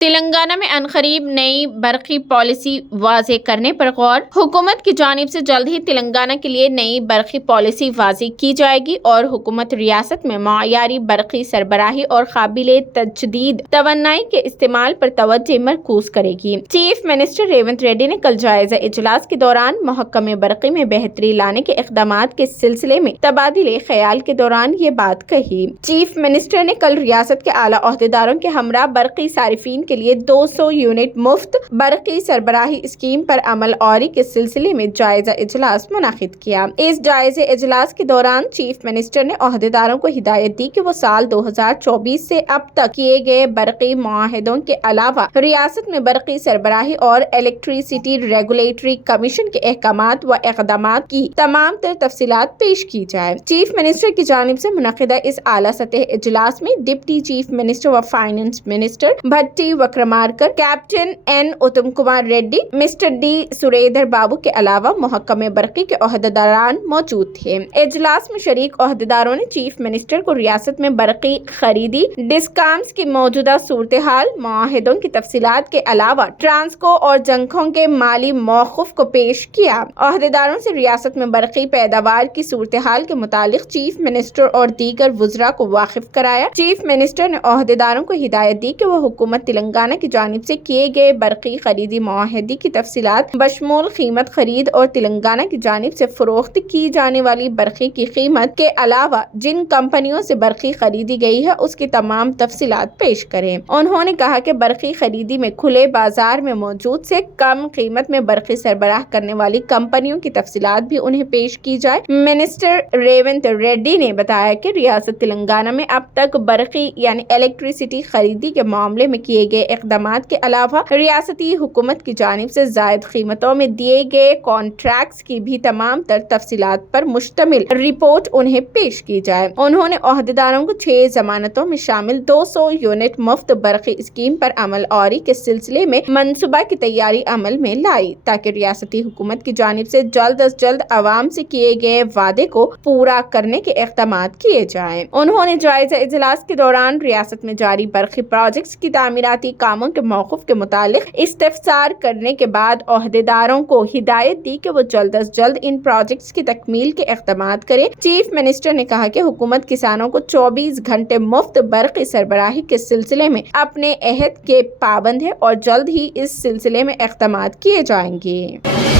تلنگانہ میں عنقریب نئی برقی پالیسی واضح کرنے پر غور۔ حکومت کی جانب سے جلد ہی تلنگانہ کے لیے نئی برقی پالیسی واضح کی جائے گی اور حکومت ریاست میں معیاری برقی سربراہی اور قابل تجدید توانائی کے استعمال پر توجہ مرکوز کرے گی۔ چیف منسٹر ریونت ریڈی نے کل جائزہ اجلاس کے دوران محکمہ برقی میں بہتری لانے کے اقدامات کے سلسلے میں تبادلہ خیال کے دوران یہ بات کہی۔ چیف منسٹر نے کل ریاست کے اعلیٰ عہدیداروں کے ہمراہ برقی صارفین کے لیے 200 یونٹ مفت برقی سربراہی اسکیم پر عمل آوری کے سلسلے میں جائزہ اجلاس منعقد کیا۔ اس جائزہ اجلاس کے دوران چیف منسٹر نے عہدیداروں کو ہدایت دی کہ وہ سال 2024 سے اب تک کیے گئے برقی معاہدوں کے علاوہ ریاست میں برقی سربراہی اور الیکٹریسٹی ریگولیٹری کمیشن کے احکامات و اقدامات کی تمام تر تفصیلات پیش کی جائے۔ چیف منسٹر کی جانب سے منعقدہ اس اعلیٰ سطح اجلاس میں ڈپٹی چیف منسٹر و فائنانس منسٹر بھٹی وکرمارکر، کیپٹن این اتم کمار ریڈی، مسٹر ڈی سریدھر بابو کے علاوہ محکمہ برقی کے عہدیداران موجود تھے۔ اجلاس میں شریک عہدیداروں نے چیف منسٹر کو ریاست میں برقی خریدی، ڈسکامز کی موجودہ صورتحال، معاہدوں کی تفصیلات کے علاوہ ٹرانسکو اور جنکھوں کے مالی موقف کو پیش کیا۔ عہدیداروں سے ریاست میں برقی پیداوار کی صورتحال کے متعلق چیف منسٹر اور دیگر وزراء کو واقف کرایا۔ چیف منسٹر نے عہدیداروں کو ہدایت دی کہ وہ حکومت تلنگانہ کی جانب سے کیے گئے برقی خریدی معاہدے کی تفصیلات بشمول قیمت خرید اور تلنگانہ کی جانب سے فروخت کی جانے والی برقی کی قیمت کے علاوہ جن کمپنیوں سے برقی خریدی گئی ہے اس کی تمام تفصیلات پیش کریں۔ انہوں نے کہا کہ برقی خریدی میں کھلے بازار میں موجود سے کم قیمت میں برقی سربراہ کرنے والی کمپنیوں کی تفصیلات بھی انہیں پیش کی جائے۔ منسٹر ریونت ریڈی نے بتایا کہ ریاست تلنگانہ میں اب تک برقی یعنی الیکٹریسٹی خریدی کے معاملے میں کیے گئے اقدامات کے علاوہ ریاستی حکومت کی جانب سے زائد قیمتوں میں دیے گئے کانٹریکٹس کی بھی تمام تر تفصیلات پر مشتمل رپورٹ انہیں پیش کی جائے۔ انہوں نے عہدیداروں کو 6 ضمانتوں میں شامل 200 یونٹ مفت برقی اسکیم پر عمل آوری کے سلسلے میں منصوبہ کی تیاری عمل میں لائی تاکہ ریاستی حکومت کی جانب سے جلد از جلد عوام سے کیے گئے وعدے کو پورا کرنے کے اقدامات کیے جائیں۔ انہوں نے جائزہ اجلاس کے دوران ریاست میں جاری برقی پروجیکٹس کی تعمیراتی کاموں کے موقف کے متعلق استفسار کرنے کے بعد عہدیداروں کو ہدایت دی کہ وہ جلد از جلد ان پروجیکٹس کی تکمیل کے اقدامات کریں۔ چیف منسٹر نے کہا کہ حکومت کسانوں کو 24 گھنٹے مفت برقی سربراہی کے سلسلے میں اپنے عہد کے پابند ہے اور جلد ہی اس سلسلے میں اقدامات کیے جائیں گے۔